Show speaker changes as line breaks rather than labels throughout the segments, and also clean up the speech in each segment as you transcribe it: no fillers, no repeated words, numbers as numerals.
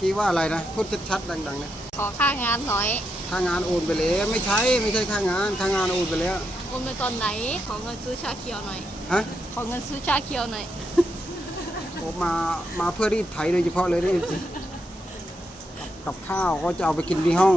กี้ว่าอะไรนะพูดชัดๆดังๆนะ
ขอค่างานหน่อย
ค่างานโอนไปแล้วไม่ใช่ค่างานโอนไปแล้ว
โอนไปตอนไหนขอเงินซื้อชาเขียวหน่อย
ฮะ
ขอเงินซื้อชาเขียวหน่อย
ผมมาเพื่อรีดไถโดยเฉพาะเลยได้จริงกับข้าวก็จะเอาไปกินที่ห้อง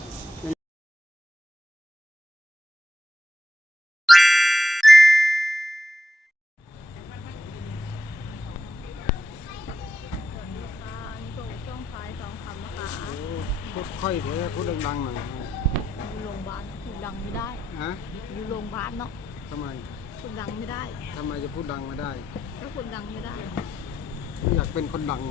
พูดค่อยเถอะพูดดังๆหน่อย
อยู่โรงพยาบาลพูดดังไม่ได้
ฮะ
อยู่โรงพยาบาลเนาะ
ทำไม
พูดดังไม่ได้
ทำไมจะพูดดังไม่ได้
ก็พูดดังไม่ได้
ไม่อยากเป็นคนดัง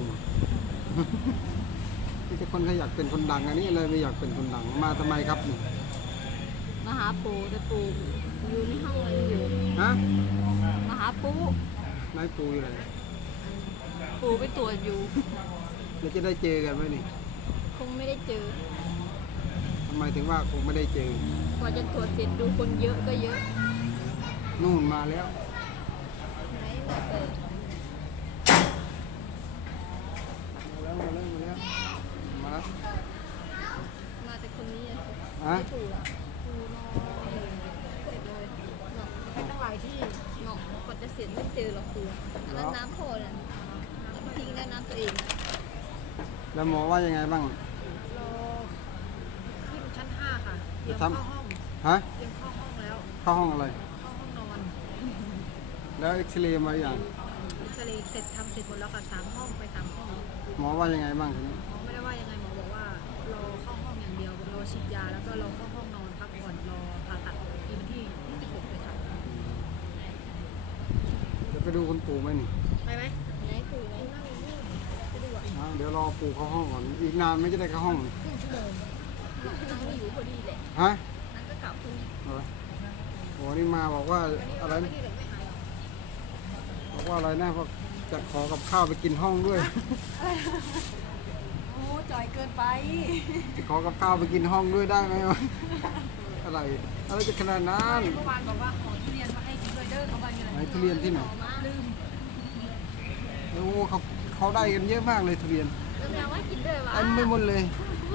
ไม่ใช่คนที่อยากเป็นคนดังอันนี้เลยไม่อยากเป็นคนดังมาทำไมครับนี่
มาหาปู่แต่ปู่อยู่ในห้องเลยอยู่
ฮะ
มาหาปู่
นายปู่อยู่ไหน
ปู่ไปตรวจอยู่
เราจะได้เจอกันไหมนี่
คงไม่ได้เจอ
ทำไมถึงว่าคงไม่ได้เจอก
ว่าจะตรวจเสร็จดูคนเยอะก็เยอะ
นู่นมาแล้ว
ไหนมาเปิด
มาแล้ว
มาแต่คนนี้
ฮะ
ปู่ละปู่นอนเสร็จเลยเนาะไปตั้งหลายที่เนาะกว่าจะเสร็จไม่เจอหรอกปู่อันนั้นน้ำพอน่ะทิ้งแล้วน้ำตัวเอง
แล้วหมอว่ายังไงบ้าง
รอขึ้นชั้น5ค่ะเตรียมเข้าห้อง
ฮะ
เตรียมเข้าห้องแล้ว
เข้าห้องอะไร
เข้าห้องนอน
แล้วเอ็กซเรย์มาอย่าง
เอ็กซเรย์เสร็จทำเสร็จหมดแล้วค่ะ3 ห้องไป3 ห้อง
หมอว่ายังไงบ้างทีนี้
หมอไม่ได้ว่ายังไงหมอบอกว่ารอเข้าห้องอย่างเดียวรอฉีดยาแล้วก็รอเข้าห้องนอนพักผ่อนรอผ่าตัดอีกวันที่16เลยค่ะ
จะไปดูคุณปู่ไหมนี่
ไปไหมไหนปู่ไหนนั่งอยู่นี่ไปดูอ่ะ
เดี๋ยวรอปู่เข้าห้องก่อนอีกนานไม่จะได้เข้าห้อง
ครึ่งชั่วโมงนั่งอยู่พอดีแหละ
ฮะ
นั่งก็กลับคุณ
โอ้นี่มาบอกว่าอะไรนะบอกว่าอะไรนะว่าจะขอกับข้าวไปกินห้องด้วย
โอ้จ่อยเกินไป
จะขอกับข้าวไปกินห้องด้วยได้ไหมวะอะไรจะขนาดนั้น
เมื่อวานบอกว่าขอทุเรียนมาให้กินด้วยเด้อเขาบอกอย่าง
ไรทุเรียนที่ไหน
ลืม
โอ้เขาได้กันเยอะมากเลยทุเรียน
แล้วแม่ว่ากินด้วยวะ
อันไม่หมดเลย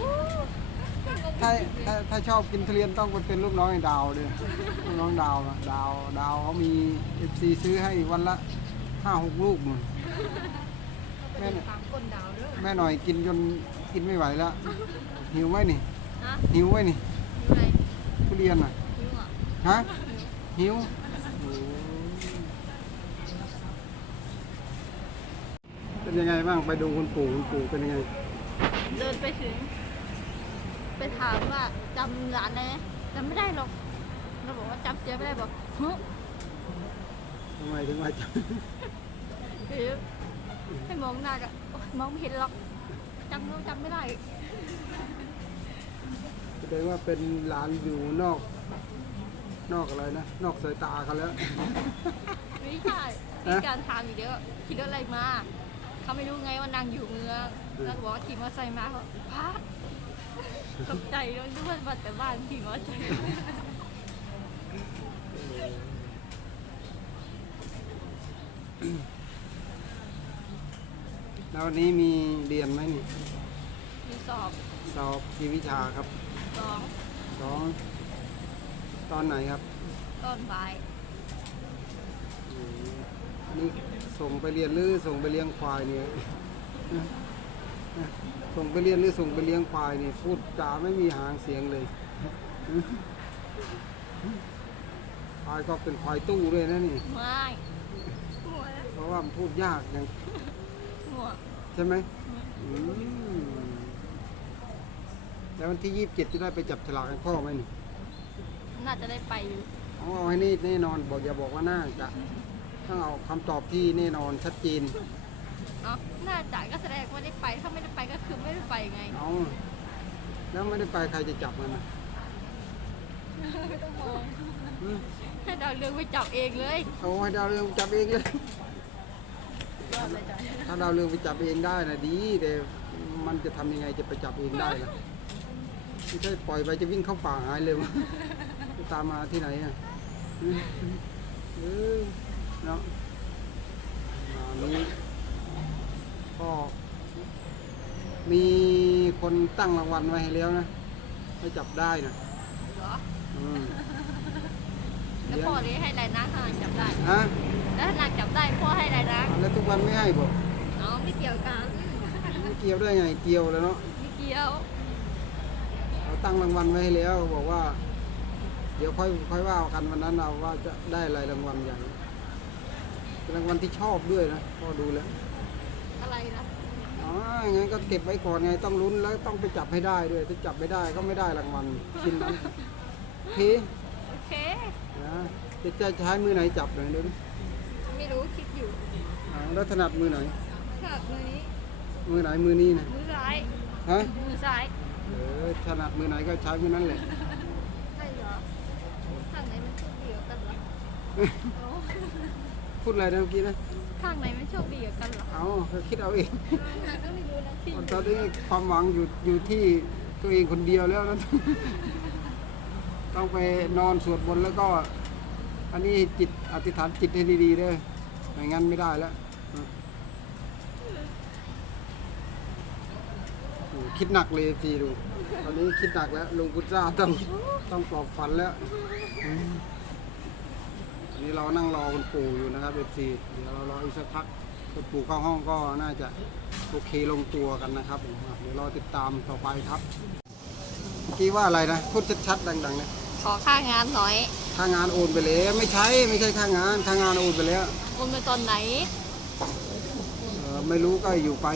ถ้าชอบกินทุเรียนต้องไปเป็นลูกน้องไอ้ดาวเลยลูกน้องดาวนะดาวเขามี FC ซื้อให้วันละ5-6 ลูกมึงแม่หน่อยกินจนกินไม่ไหวแล้วหิวไหมนี่หิวไหมนี่ทุเรียนอ่ะฮะหิวเป็นยังไงบ้างไปดูคุณปู่เป็นยังไง
เดินไปถึงไปถามว่าจำร้านได้ไหมจำไม่ได้หรอกเราบอกว่าจำเจ๊ไม่ได้บอกฮึ
ทำไมถึงไม่จำ
ให้มองหน้ากันมองไม่เห็นหรอกจำไม่ได้
แสดงว่าเป็นร้านอยู่นอกอะไรนะนอกสายตาเขาแล้ว
ไม่ใช่มีการถามอีกเยอะคิดอะไรมาเขาไม่รู้ไงว่านางอยู่เมืองแล้วบอกว่าขี่มอเตอร์ไซค์มาเขาพัดตกใจแล้วนึกว่ามาแต่บ้านขี่มอเตอร์ไซค์
แล้ววันนี้มีเรียนไหมนี่
มีส
อบกี่วิชาครับสองตอนไหนครับ
ตอนบ่าย
นี่ส่งไปเรียนหรือส่งไปเลี้ยงควายเนี่ยส่งไปเรียนหรือส่งไปเลี้ยงควายเนี่ยพูดจาไม่มีหางเสียงเลยควายก็เป็นควายตู้ด้วยนะนี่
ไม่
เพราะว่ามันพูดยากอย่างใช่ไหมแล้ววันที่27จะได้ไปจับฉลากให้พ่อไหมนี่
น่าจะได้ไปอยู่
เอาให้แน่นอนบอกอย่าบอกว่าน่าจะต้องเอาคำตอบที่แน่นอนชัดเจน
น่าจะก็แสดงว่าได้ไปถ้าไม่ได้ไปก็คือไม่ได้ไปไง
เอาแล้วไม่ได้ไปใครจะจับมันนะ
ไม่ต้องมองให้ดาวเรืองไปจับเองเลย
เอาให้ดาวเรืองจับเองเลยถ้าดาวเรืองไปจับเองได้นะดีแต่มันจะทำยังไงจะไปจับเองได้ล่ะไม่ใช่ปล่อยไปจะวิ่งเข้าป่าหายเลยจะตามมาที่ไหนอ่ะเนาะนี้ก็มีคนตั้งรางวัลไว้ให้แล้วนะให้จับได้นะ
เหรอ
อืม
แล้วพ่อนี้ให้อะไรนะถ้านางจับได้
ฮะ
แล้วถ้านางจับได้พ่อให้อะไรนะ
แล้วทุกวันไม่ให้บอก
อ๋อไม่เกี่ยวกัน
ไม่เกี่ยวได้ไงเกี่ยวแล้วเนาะ
ไม่เกี่ยว
เราตั้งรางวัลไว้ให้แล้วบอกว่า เดี๋ยวค่อยว่ากันวันนั้นเราว่าจะได้อะไรรางวัลใหญ่เป็นรางวัลที่ชอบด้วยนะพ่อดูแล้ว
อะไรนะ
อ๋องั้นก็เก็บไว้ก่อนไงต้องลุ้นแล้วต้องไปจับให้ได้ด้วยถ้าจับไม่ได้ก็ไม่ได้รางวัลชิ้นนั้นโอเค
โอเค
นะจะใช้มือไหนจับหน่อยดูดิ
ไม่รู้คิดอยู่
แล้วถนัดมือไหน
ค่ะมือนี้
มือไหนมือนี้นะ
มือซ้าย
ฮะ
มือซ้าย
ถนัดมือไหนก็ใช้มือนั้นแหละ
ใช่เหรอข้างไหนมันโชคดีกว่ากันเหรออ๋อ
พูดอะไรนะเมื่อกี้นะ
ข้างไหนมันโชคดีกว่ากันเหรอ
เอาคิดเอาเอง
นางก็ไม่รู้นะที่
ตอนนี้ความหวังอยู่ที่ตัวเองคนเดียวแล้วนะ ต้องไปนอนสวดมนต์แล้วก็ อันนี้จิตอธิษฐานจิตให้ดีๆเด้อไม่งั้นไม่ได้แล้วคิดหนักเลยจีดูตอนนี้คิดหนักแล้วลุงพุทธาต้องปลอบฝันแล้วอันนี้เรานั่งรอคุณปู่อยู่นะครับเอฟซีเดี๋ยวเรารออีกสักพักคุณปู่เข้าห้องก็น่าจะโอเคลงตัวกันนะครับผมเดี๋ยวรอติดตามต่อไปครับเมื่อกี้ว่าอะไรนะพูดชัดๆดังๆนะ
ขอค่างานหน่อย
ค่างานโอนไปแล้วไม่ใช่ค่างานโอนไปแล้ว
โอนไปตอนไหน
ไม่รู้ก็อยู่ไป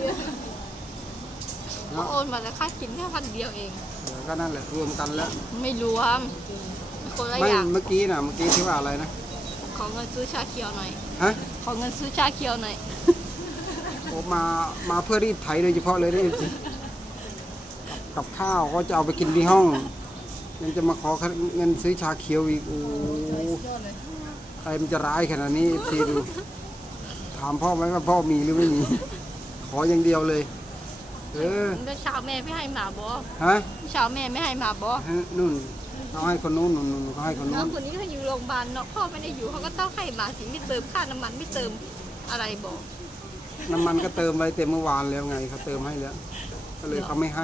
ก็โอนมาแล้วค่ากินแค่1,000เอง
ก็นั่นแหละรวมกันแล้ว
ไม่รวมคนละ
ไม่
อย่าง
เมื่อกี้ที่ว่าอะไรนะ
ขอเงินซื้อชาเขียวหน่อย
ฮะ
ขอเงินซื้อชาเขียวหน่อย
ผมมาเพื่อรีดไถโดยเฉพาะเลยนะจริงกับข้าวก็จะเอาไปกินที่ห้อง ยังจะมาขอเงินซื้อชาเขียวอีกโอ้ใครมันจะร้ายขนาดนี้ทีดูถามพ่อไหมว่าพ่อมีหรือไม่มี ขออย่างเดียวเลยเออ
เมื่อเช้าแม่ไม่ให้หมาบอ
ฮะ
เช้าแม่ไม่ให้หมาบอ
นู่นเขาให้คนนู้นนู่นเขาให้คน
น้
นู้
อง
น
คนนี้เขาอยู่โรงพยาบาลเนาะพ่อไม่ได้อยู่เขาก็ต้องให้หมาสิไม่เติมค่าน้ำมันไม่เติมอะไรบอก
น้ำมันก็เติมไว้เต็มเมื่อวานแล้วไงเขาเติมให้แล้ว ก็เลยเขาไม่ให้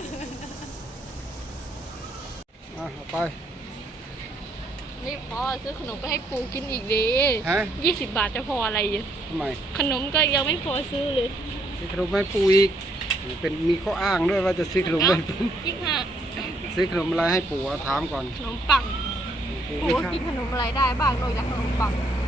เอาไป
ไม่พอซื้อขนมไปให้ปูกินอีกดี
ฮะ
20 บาทจะพออะไรอยู่
ทำไม
ขนมก็ยังไม่พอซื้อเลย
ซื้อขนมให้ปูอีกเป็นมีข้ออ้างด้วยว่าจะซื้อขนมให้ปู
ยิ่งห้า
ซื้อขนมอะไรให้ปูเอาถามก่อน
ขนมปัง
ปู
ปู
ไม่
กิน
ข้า
ขนมอะไรได้บ้างนอกจากขนมปัง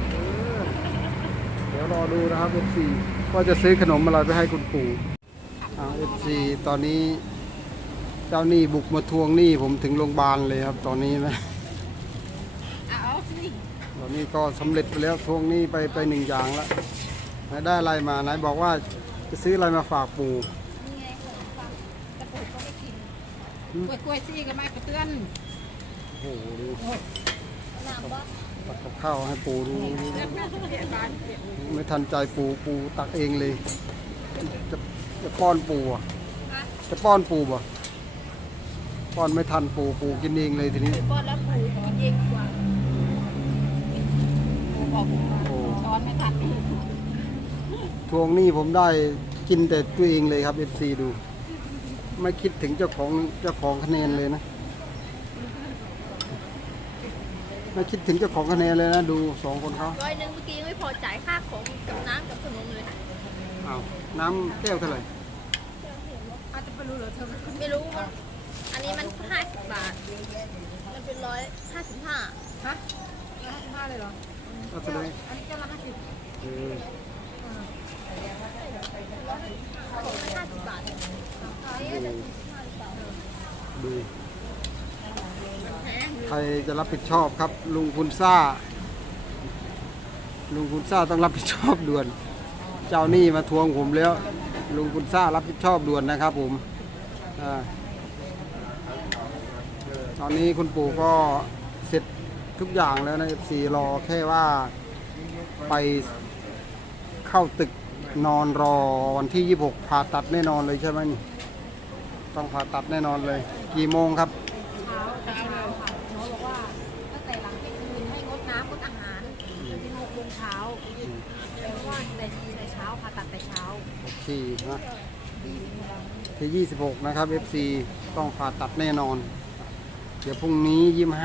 เดี๋ยวรอดูนะครับ FC ว่าจะซื้อขนมอะไรไปให้คุณปู่FC ตอนนี้เจ้าหนี้บุกมาทวงหนี้ผมถึงโรงพยาบาลเลยครับตอนนี้นะ
เอาสิ
ตอนนี้ก็สำเร็จไปแล้วทวงหนี้ไปหนึ่งอย่างแล้วไหนได้อะไรมาไหนบอกว่าจะซื้ออะไรมาฝากปู่
นี่ไงขนมปังแต่ปูก็ไม่กิน
กล้วยซี่ก็ไม่กระเตื้อน
โอ้โหดู
น้ำบ่
ตักกับข้าวให้ปู่ดูไม่ทันใจปู่ตักเองเลย จะป้อนปู่อ่ะจะป้อนปู่บ่ป้อนไม่ทันปู่กินเองเลยทีนี้
ป้อนแล้วปูกินเองดีกว่า
บอก
โอ้
ช้อนไม่ทัน
ทวงหนี้ผมได้กินแต่ตัวเองเลยครับ FC ดู ไม่คิดถึงเจ้าของคะแนนเลยนะ ไม่คิดถึงเจ้าของคะแนนเลยนะดูสองคนเขา
100เมื่อกี้ยังไม่พอจ่ายค่าของกับน้ำกับขนมเลย
อ้าวน้ำแก้วเท่าไหร่
อาจจะไปรู้เหรอเธอ
ไม่รู้มันอันนี้มัน50 บาท มันเป็น155
ฮะ55เลยเหรอ
ก็เท่าไหร่
อันนี้แก้วละ50
เออ
50 บาท
ดูใครจะรับผิดชอบครับ ลุงคุณซ่าต้องรับผิดชอบด่วน เจ้าหนี้มาทวงผมแล้ว ลุงคุณซ่ารับผิดชอบด่วนนะครับผมตอนนี้คุณปู่ก็เสร็จทุกอย่างแล้วนะFC รอแค่ว่าไปเข้าตึกนอนรอวันที่26ผ่าตัดแน่นอนเลยใช่ไหมนี่ต้องผ่าตัดแน่นอนเลย กี่โมงครับ
เช้าค่ะหมอบอกว่าตั้งแต่หลังเที่ยงคืนให้งดน้ำงดอาหารจนถึง6 โมงเช้าเพราะว่าแต่เช้าผ่าตัดแต่เช้า
โอเคนะที่26นะครับ FC ต้องผ่าตัดแน่นอน เดี๋ยวพรุ่งนี้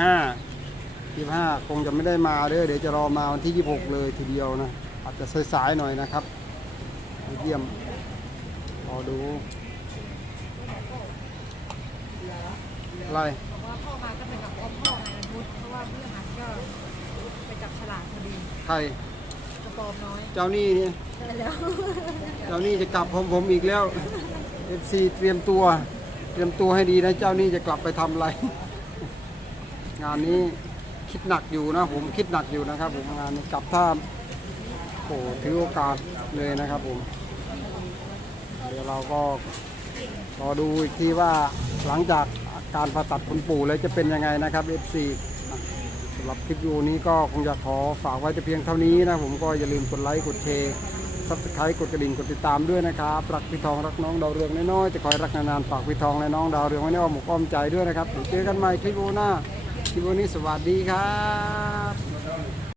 25คงจะไม่ได้มาเด้อเดี๋ยวจะรอมาวันที่26เลยทีเดียวนะอาจจะสายๆหน่อยนะครับไปเยี่ยมรอดูอะไร
บอกว่าพ่อมาก็เป็นกับพ่อไงนะพุทธเพราะว่าเพื่อนหันก็ไปจับฉลากพอดี
ใคร
กระปอมน้อย
เจ้านี่นี่
ใช่แล้ว
เจ้านี่จะกลับผมอีกแล้ว FC เตรียมตัวให้ดีนะเจ้านี่จะกลับไปทำอะไร งานนี้คิดหนักอยู่นะผมคิดหนักอยู่นะครับผมงานนี้กลับถ้าโอ้ถือโอกาสเลยนะครับผมเดี๋ยวเราก็รอดูอีกทีว่าหลังจากการผ่าตัดคุณปู่แล้วจะเป็นยังไงนะครับ FC สำหรับคลิปวิดีโอนี้ก็คงจะขอฝากไว้แต่เพียงเท่านี้นะผมก็อย่าลืมกดไลค์กดแชร์ซับสไครต์กดกระดิ่งกดติดตามด้วยนะครับรักพี่ทองรักน้องดาวเรืองน้อยๆจะคอยรักนานๆฝากพี่ทองและน้องดาวเรืองไว้ในอ้อมอกอ้อมใจด้วยนะครับเดี๋ยวเจอกันใหม่คลิปวิดีโอหน้าคลิปวิดีโอนี้สวัสดีครับ